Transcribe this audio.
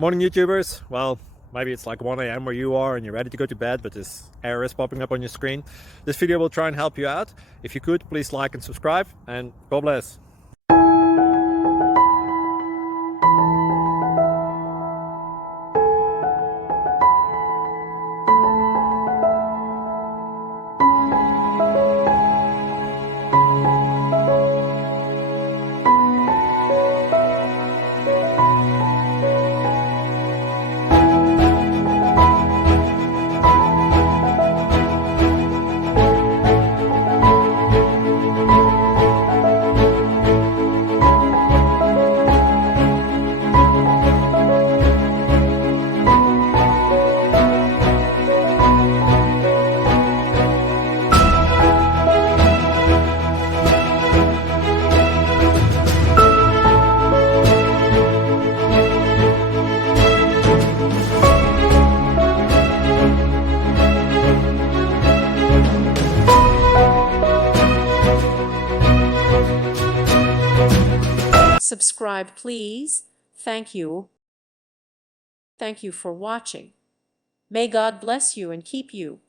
Morning YouTubers. Well, maybe it's like 1 a.m. where you are and you're ready to go to bed, but this error is popping up on your screen. This video will try and help you out. If you could, please like and subscribe, and God bless. Subscribe, please. Thank you. Thank you for watching. May God bless you and keep you.